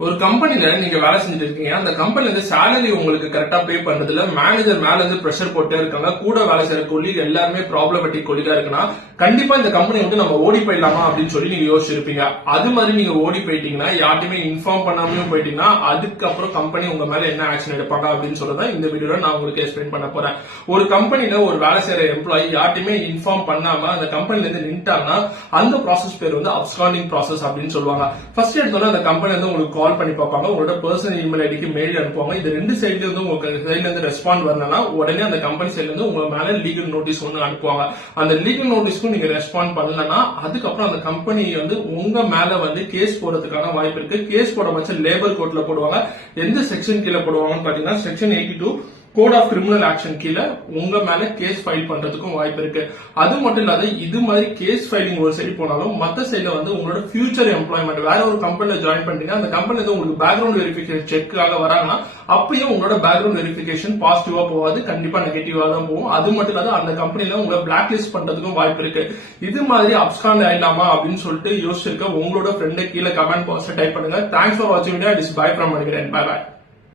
ஒரு கம்பெனில நீங்க வேலை செஞ்சுட்டு இருக்கீங்க. அந்த கம்பெனில இருந்து சேலரி உங்களுக்கு கரெக்டா பே பண்றதுல மேனேஜர் மேல இருந்து பிரஷர் போட்டே இருக்காங்க. கூட வேலை செய்யற கொலீக் எல்லாருமே ப்ராப்ளமேட்டிக் கொலீகா இருக்குன்னா கண்டிப்பா இந்த கம்பெனி வந்து நம்ம ஓடி போயிடலாமா அப்படின்னு சொல்லி நீங்க யோசிச்சிருப்பீங்க. அது மாதிரி நீங்க ஓடி போயிட்டீங்கன்னா, யார்ட்டையுமே இன்ஃபார்ம் பண்ணாமையும் போயிட்டீங்கன்னா, அதுக்கப்புறம் கம்பெனி உங்க மேல என்ன ஆக்ஷன் எடுப்பாங்க அப்படின்னு சொல்லதான் இந்த வீடியோல நான் உங்களுக்கு எக்ஸ்பிளைன் பண்ண போறேன். ஒரு கம்பெனில ஒரு வேலை செய்யற எம்ப்ளாயி யார்ட்டையுமே இன்ஃபார்ம் பண்ணாம அந்த கம்பெனில இருந்து நின்ட்டாங்கன்னா அந்த ப்ராசஸ் பேர் வந்து அப்ஸ்காண்டிங் ப்ராசஸ் அப்படின்னு சொல்லுவாங்க. ஃபர்ஸ்ட் எடுத்தோட அந்த கம்பெனி வந்து உங்களுக்கு கால் பண்ணி பார்ப்பாங்க. உங்களோட பர்சனல் இமெயில் ஐடிக்கு மெயில் அனுப்புவாங்க. இது ரெண்டு சைட்ல இருந்து உங்களுக்கு சைட்ல இருந்து ரெஸ்பாண்ட் வரலன்னா உடனே அந்த கம்பெனி சைட்ல இருந்து உங்க மேல லீகல் நோட்டீஸ் ஒன்று அனுப்புவாங்க. அந்த லீகல் நோட்டீஸ்க்கும் நீங்க ரெஸ்பாண்ட் பண்ணலன்னா அதுக்கப்புறம் அந்த கம்பெனி வந்து உங்க மேல வந்து கேஸ் போடுறதுக்கான வாய்ப்பு இருக்கு. கேஸ் போட வச்சு லேபர் கோர்ட்ல போடுவாங்க. எந்த செக்ஷன் கீழே போடுவாங்கன்னு பாத்தீங்கன்னா section 82 code of criminal action கீழே உங்க மேல கேஸ் ஃபைல் பண்றதுக்கும் வாய்ப்பு இருக்கு. அது மட்டும் இல்லாத இது மாதிரி கேஸ் ஃபைலிங் ஒரு சைடு போனாலும் மத்த சைட்ல வந்து உங்களோட ஃபியூச்சர் எம்ப்ளாய்மெண்ட் வேற ஒரு கம்பெனில ஜாயின் பண்றீங்க. அந்த கம்பெனி வந்து உங்களுக்கு பேக்ரவுண்ட் வெரிஃபிகேஷன் செக்காக வராங்கன்னா அப்பயும் உங்களோட பேக்ரவுண்ட் வெரிஃபிகேஷன் பாசிட்டிவா போகாது, கண்டிப்பா நெகட்டிவா தான் போகும். அது மட்டும் இல்லாத அந்த கம்பெனில உங்களை பிளாக் லிஸ்ட் பண்றதுக்கும் வாய்ப்பு இருக்கு. இது மாதிரி அப்ஸ்காண்ட் ஆயிடலாமா அப்படின்னு சொல்லிட்டு யோசிச்சிருக்க உங்களோட ஃப்ரெண்டை கீழே கமெண்ட் பாக்ஸ்ல டைப் பண்ணுங்க. தேங்க்ஸ் ஃபார் வாட்சிங் video. It is bye from Manikaran. Bye by.